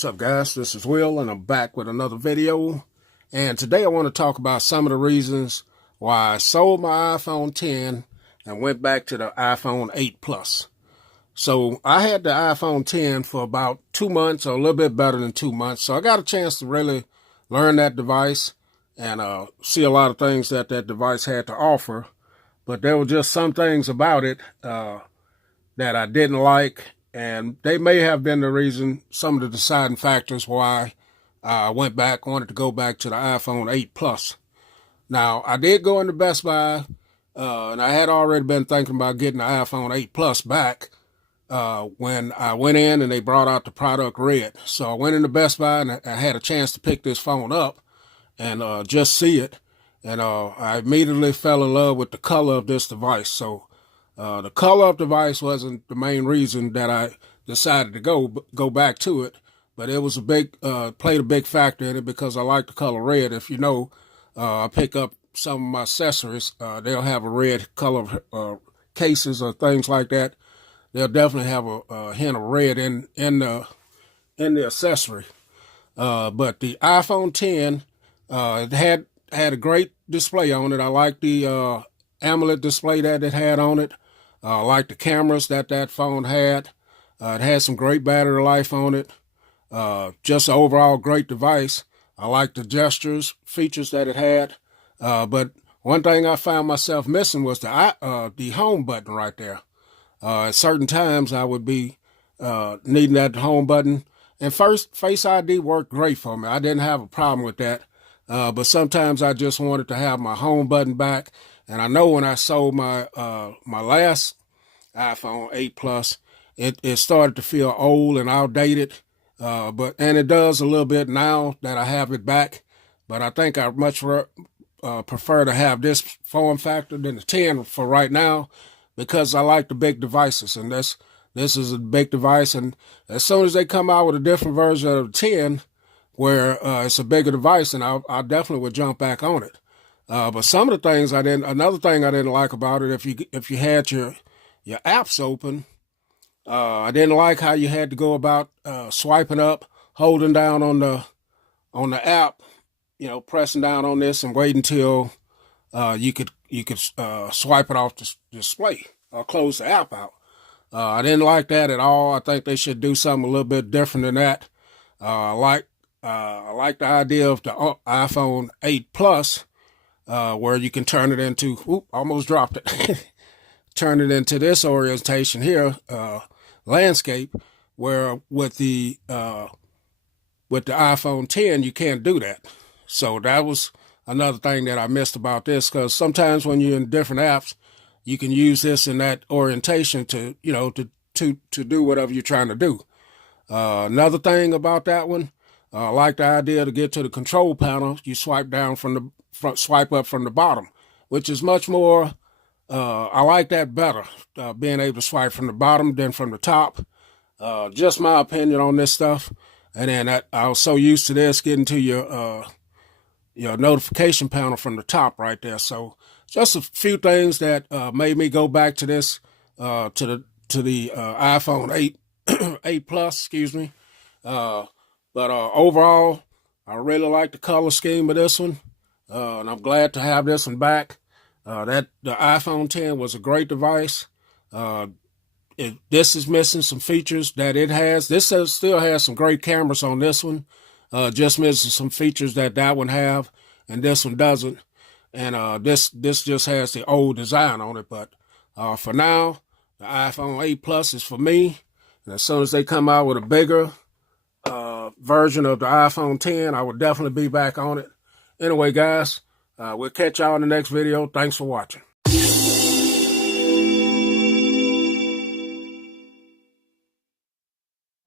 What's up, guys? This is Will, and I'm back with another video. And today I want to talk about some of the reasons why I sold my iPhone 10 and went back to the iPhone 8 Plus. So I had the iPhone 10 for about 2 months, or a little bit better than 2 months. So I got a chance to really learn that device and see a lot of things that device had to offer. But there were just some things about it that I didn't like. And they may have been the reason, some of the deciding factors why I wanted to go back to the iPhone 8 Plus. Now, I did go into Best Buy, and I had already been thinking about getting the iPhone 8 Plus back when I went in and they brought out the product red. So I went into Best Buy and I had a chance to pick this phone up and just see it. And I immediately fell in love with the color of this device. So the color of the device wasn't the main reason that I decided to go back to it, but it was played a big factor in it because I like the color red. If you know, I pick up some of my accessories, they'll have a red color cases or things like that. They'll definitely have a hint of red in the accessory. But the iPhone 10, it had a great display on it. I like the AMOLED display that it had on it. I like the cameras that phone had. It had some great battery life on it. Just an overall great device. I like the gestures, features that it had. But one thing I found myself missing was the home button right there. At certain times, I would be needing that home button. And first, Face ID worked great for me. I didn't have a problem with that. But sometimes I just wanted to have my home button back. And I know when I sold my my last iPhone 8 Plus, it started to feel old and outdated. And it does a little bit now that I have it back. But I think I much prefer to have this form factor than the 10 for right now, because I like the big devices. And this is a big device. And as soon as they come out with a different version of the 10, where it's a bigger device, and I definitely would jump back on it. But some of the things another thing I didn't like about it, if you had your apps open, I didn't like how you had to go about swiping up, holding down on the app, pressing down on this and waiting until you could swipe it off the display or close the app out. I didn't like that at all. I think they should do something a little bit different than that. I like the idea of the iPhone 8 Plus, where you can turn it into, almost dropped it, turn it into this orientation here, landscape, where with the iPhone 10, you can't do that. So that was another thing that I missed about this, because sometimes when you're in different apps, you can use this in that orientation to do whatever you're trying to do. Another thing about that one, I like the idea to get to the control panel. You swipe down swipe up from the bottom, which is much more. I like that better, being able to swipe from the bottom than from the top. Just my opinion on this stuff. And then I was so used to this getting to your notification panel from the top right there. So just a few things that made me go back to this, to the iPhone 8 Plus, excuse me. But overall, I really like the color scheme of this one, and I'm glad to have this one back. The iPhone 10 was a great device. This is missing some features that it has. This still has some great cameras on this one, just missing some features that one have, and this one doesn't. And this just has the old design on it. But for now, the iPhone 8 Plus is for me. And as soon as they come out with a bigger version of the iPhone 10, I will definitely be back on it. Anyway, guys, we'll catch y'all in the next video. Thanks for watching.